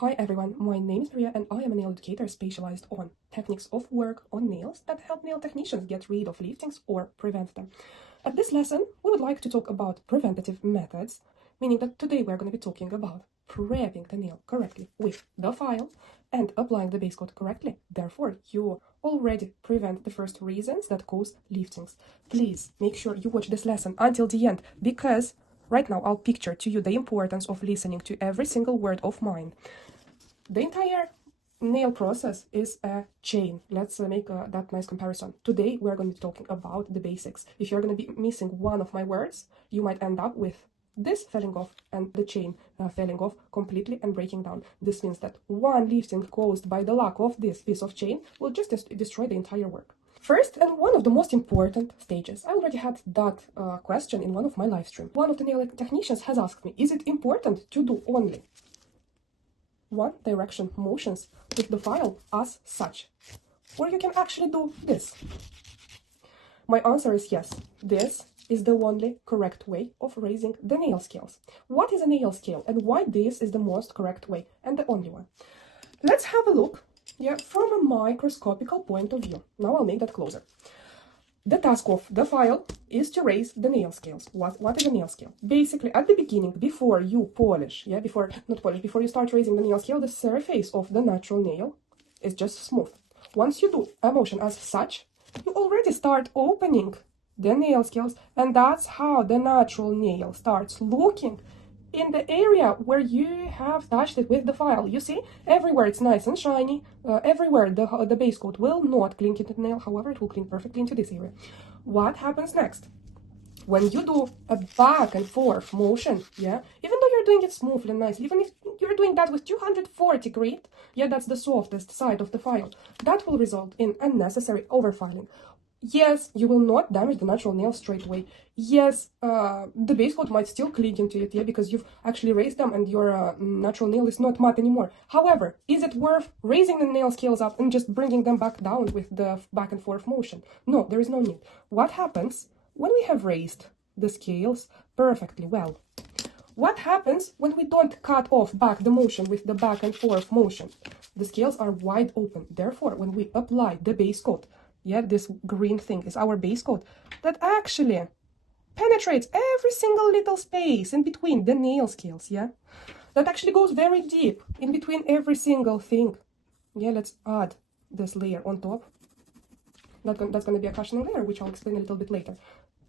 Hi everyone, my name is Maria and I am a nail educator specialized on techniques of work on nails that help nail technicians get rid of liftings or prevent them. At this lesson, we would like to talk about preventative methods, meaning that today we're going to be talking about prepping the nail correctly with the file and applying the base coat correctly. Therefore, you already prevent the first reasons that cause liftings. Please make sure you watch this lesson until the end, because right now I'll picture to you the importance of listening to every single word of mine. The entire nail process is a chain. Let's make that nice comparison. Today we're going to be talking about the basics. If you're going to be missing one of my words, you might end up with this falling off and the chain falling off completely and breaking down. This means that one lifting caused by the lack of this piece of chain will just destroy the entire work. First, and one of the most important stages, I already had that question in one of my live streams. One of the nail technicians has asked me, is it important to do only one direction motions with the file as such, or you can actually do this? My answer is yes. This is the only correct way of raising the nail scales. What is a nail scale and why this is the most correct way and the only one? Let's have a look from a microscopical point of view. Now I'll make that closer. The task of the file is to raise the nail scales. What is a nail scale? Basically, at the beginning, before you polish, before you start raising the nail scale, the surface of the natural nail is just smooth. Once you do a motion as such, you already start opening the nail scales, and that's how the natural nail starts looking in the area where you have touched it with the file. You see, everywhere it's nice and shiny, everywhere the base coat will not cling into the nail, however, it will cling perfectly into this area. What happens next? When you do a back and forth motion, even though you're doing it smoothly and nicely, even if you're doing that with 240 grit, that's the softest side of the file, that will result in unnecessary overfiling. Yes, you will not damage the natural nail straight away. Yes, the base coat might still cling into it, because you've actually raised them and your natural nail is not matte anymore. However, is it worth raising the nail scales up and just bringing them back down with the back and forth motion? No, there is no need. What happens when we have raised the scales perfectly well? What happens when we don't cut off back the motion with the back and forth motion? The scales are wide open. Therefore, when we apply the base coat, this green thing is our base coat that actually penetrates every single little space in between the nail scales, that actually goes very deep in between every single thing. Let's add this layer on top. That's going to be a cushioning layer, which I'll explain a little bit later.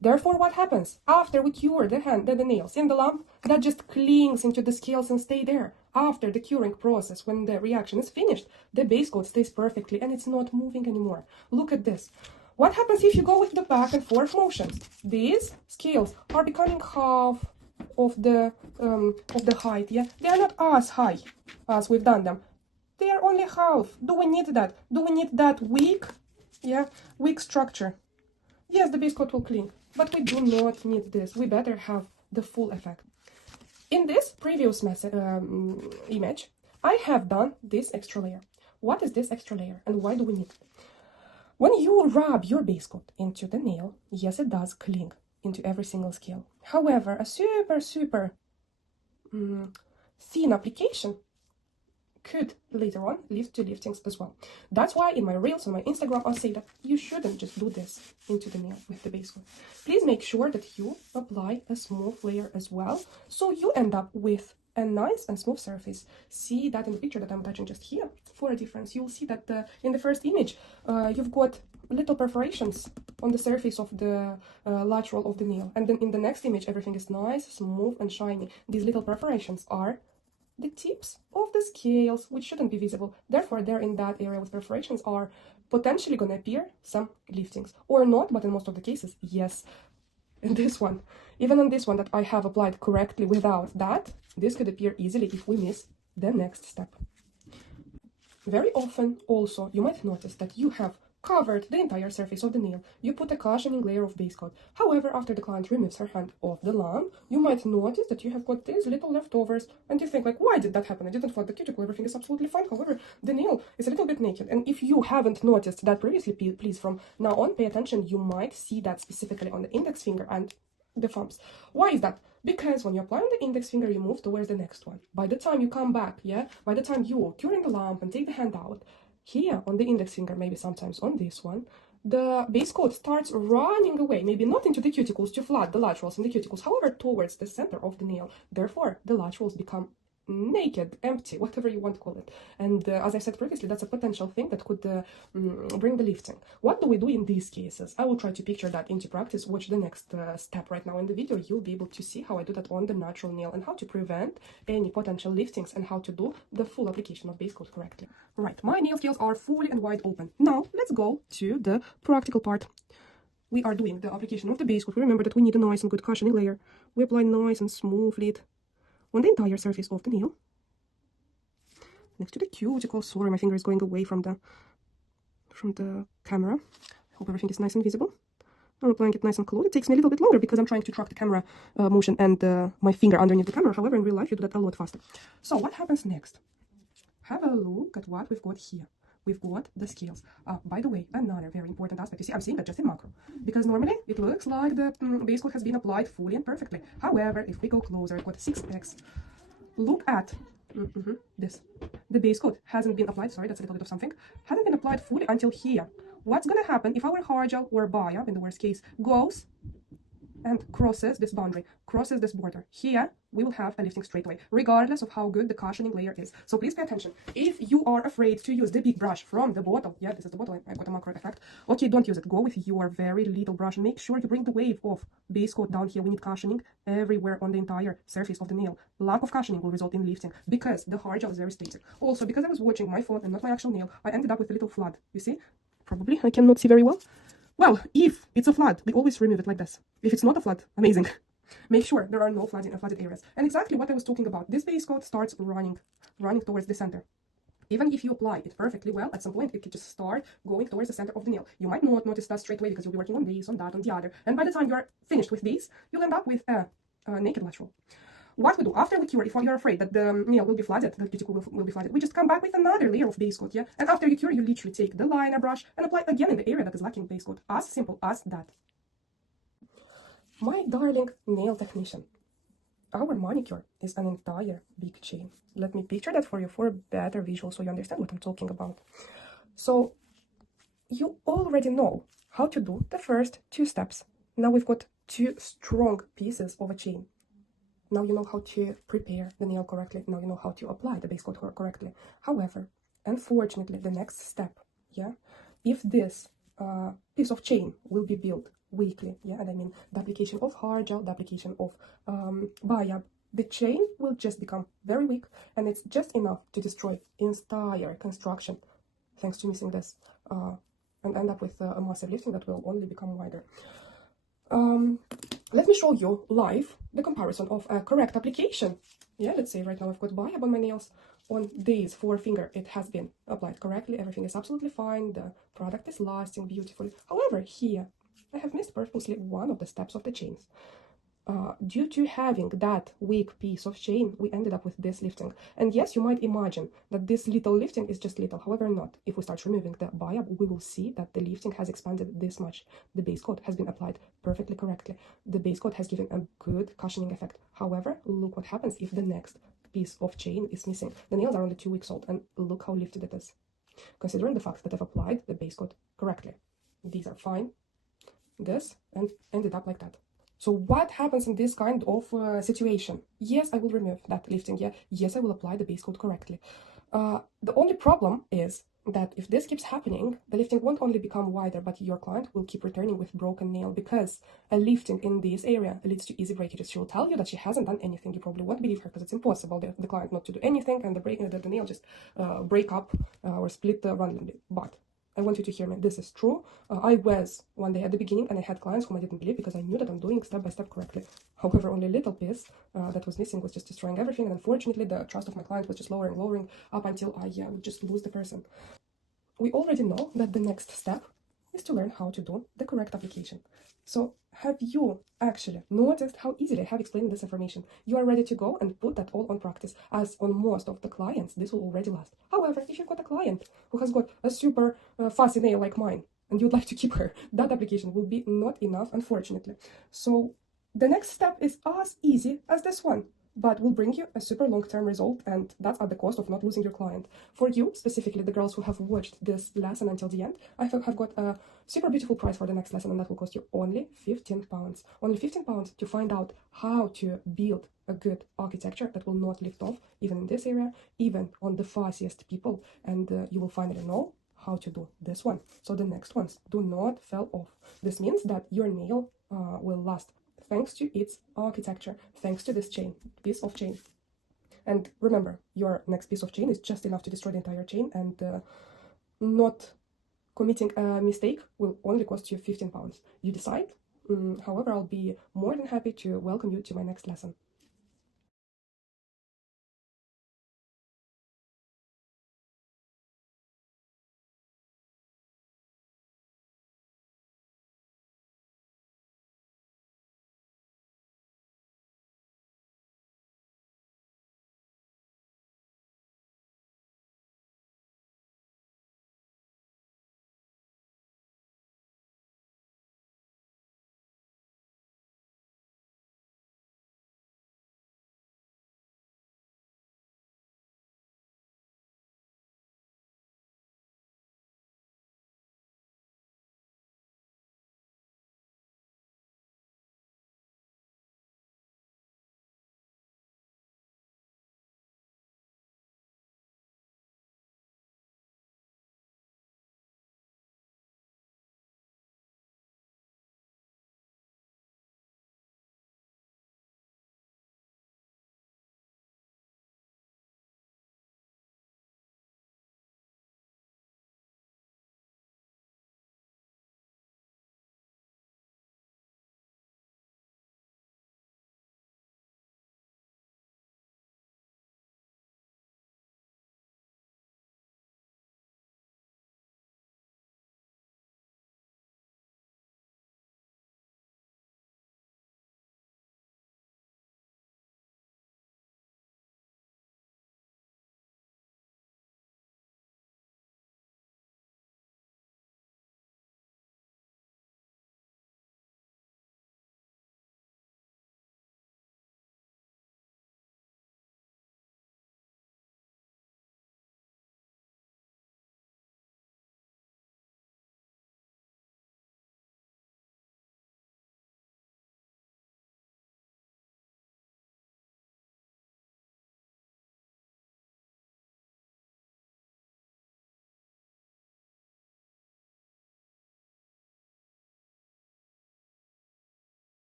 Therefore, what happens after we cure the nails in the lamp? That just clings into the scales and stay there. After the curing process, when the reaction is finished, the base coat stays perfectly and it's not moving anymore. Look at this. What happens if you go with the back and forth motions? These scales are becoming half of the height. They are not as high as we've done them. They are only half. Do we need that? Do we need that weak structure? Yes, the base coat will cling, but we do not need this. We better have the full effect. In this previous image, I have done this extra layer. What is this extra layer and why do we need it? When you rub your base coat into the nail, yes, it does cling into every single scale. However, a super thin application could later on lead to liftings as well. That's why in my reels on my Instagram I'll say that you shouldn't just do this into the nail with the base coat. Please make sure that you apply a smooth layer as well, so you end up with a nice and smooth surface. See that in the picture that I'm touching just here for a difference. You'll see that in the first image you've got little perforations on the surface of the lateral of the nail, and then in the next image everything is nice, smooth and shiny. These little perforations are the tips of the scales, which shouldn't be visible. Therefore, there in that area with perforations are potentially going to appear some liftings. Or not, but in most of the cases, yes. In this one, even on this one that I have applied correctly without that, this could appear easily if we miss the next step. Very often, also, you might notice that you have covered the entire surface of the nail. You put a cushioning layer of base coat. However, after the client removes her hand off the lamp, you might notice that you have got these little leftovers, and you think like, why did that happen? I didn't flog the cuticle, everything is absolutely fine. However, the nail is a little bit naked, and if you haven't noticed that previously, please from now on pay attention. You might see that specifically on the index finger, and the thumbs. Why is that? Because when you apply on the index finger, you move towards the next one. By the time you come back, by the time you turn the lamp and take the hand out, here on the index finger, maybe sometimes on this one, the base coat starts running away, maybe not into the cuticles to flood the laterals and the cuticles, however, towards the center of the nail. Therefore, the laterals become naked, empty, whatever you want to call it. And as I said previously, that's a potential thing that could bring the lifting. What do we do in these cases? I will try to picture that into practice. Watch the next step right now in the video. You'll be able to see how I do that on the natural nail and how to prevent any potential liftings and how to do the full application of base coat correctly. Right, my nail scales are fully and wide open. Now let's go to the practical part. We are doing the application of the base coat. Remember that we need a nice and good cushioning layer. We apply nice and smoothly on the entire surface of the nail, next to the cuticle. Sorry, my finger is going away from the camera. I hope everything is nice and visible. I'm applying it nice and close. It takes me a little bit longer because I'm trying to track the camera motion and my finger underneath the camera. However, in real life, you do that a lot faster. So what happens next? Have a look at what we've got here. We've got the scales. By the way, another very important aspect. You see, I'm seeing that just in macro, because normally it looks like the base coat has been applied fully and perfectly. However, if we go closer, I've got 6x. Look at this. The base coat hasn't been applied. Sorry, that's a little bit of something. Hasn't been applied fully until here. What's going to happen if our hard gel or biop, in the worst case, goes and crosses this boundary, crosses this border? Here, we will have a lifting straight away, regardless of how good the cushioning layer is. So please pay attention. If you are afraid to use the big brush from the bottle, yeah, this is the bottle, I got a macro effect. Okay, don't use it. Go with your very little brush and make sure you bring the wave of base coat down here. We need cushioning everywhere on the entire surface of the nail. Lack of cushioning will result in lifting because the hard gel is very static. Also, because I was watching my phone and not my actual nail, I ended up with a little flood. You see? Probably I cannot see very well. Well, if it's a flood, we always remove it like this. If it's not a flood, amazing. Make sure there are no flooding and flooded areas. And exactly what I was talking about. This base coat starts running towards the center. Even if you apply it perfectly well, at some point it could just start going towards the center of the nail. You might not notice that straight away because you'll be working on this, on that, on the other. And by the time you're finished with these, you'll end up with a naked lateral. What we do after we cure, if you're afraid that the nail will be flooded, the cuticle will be flooded, we just come back with another layer of base coat, yeah? And after you cure, you literally take the liner brush and apply again in the area that is lacking base coat. As simple as that. My darling nail technician, our manicure is an entire big chain. Let me picture that for you for a better visual so you understand what I'm talking about. So you already know how to do the first two steps. Now we've got two strong pieces of a chain. Now you know how to prepare the nail correctly. Now you know how to apply the base coat correctly. However, unfortunately, the next step, yeah, if this piece of chain will be built weakly, yeah, and I mean the application of hard gel, the application of biop, the chain will just become very weak, and it's just enough to destroy entire construction, thanks to missing this, and end up with a massive lifting that will only become wider. Let me show you live the comparison of a correct application. Yeah, let's say right now I've got biop on my nails. On these forefinger, it has been applied correctly. Everything is absolutely fine. The product is lasting beautifully. However, here, I have missed purposely one of the steps of the chains. Due to having that weak piece of chain, we ended up with this lifting. And yes, you might imagine that this little lifting is just little. However, not. If we start removing the biop, we will see that the lifting has expanded this much. The base coat has been applied perfectly correctly. The base coat has given a good cushioning effect. However, look what happens if the next piece of chain is missing. The nails are only 2 weeks old, and look how lifted it is. Considering the fact that I've applied the base coat correctly. These are fine. This, and ended up like that. So what happens in this kind of situation? Yes, I will remove that lifting. Yeah, yes, I will apply the base coat correctly. The only problem is that if this keeps happening, the lifting won't only become wider, but your client will keep returning with broken nail because a lifting in this area leads to easy breakages. She will tell you that she hasn't done anything. You probably won't believe her because it's impossible, the client not to do anything and the nail just break up or split randomly. But I want you to hear me. This is true. I was one day at the beginning and I had clients whom I didn't believe because I knew that I'm doing step by step correctly. However, only a little piece that was missing was just destroying everything. And unfortunately, the trust of my client was just lowering up until I would just lose the person. We already know that the next step is to learn how to do the correct application. So have you actually noticed how easily I have explained this information? You are ready to go and put that all on practice, as on most of the clients, this will already last. However, if you've got a client who has got a super fussy nail like mine, and you'd like to keep her, that application will be not enough, unfortunately. So The next step is as easy as this one, but will bring you a super long-term result, and that's at the cost of not losing your client. For you, specifically the girls who have watched this lesson until the end, I have got a super beautiful price for the next lesson, and that will cost you only £15. Only £15 to find out how to build a good architecture that will not lift off, even in this area, even on the fussiest people, and you will finally know how to do this one. So the next ones do not fall off. This means that your nail will last thanks to its architecture, thanks to this piece of chain. And remember, your next piece of chain is just enough to destroy the entire chain, and not committing a mistake will only cost you £15. You decide. However, I'll be more than happy to welcome you to my next lesson.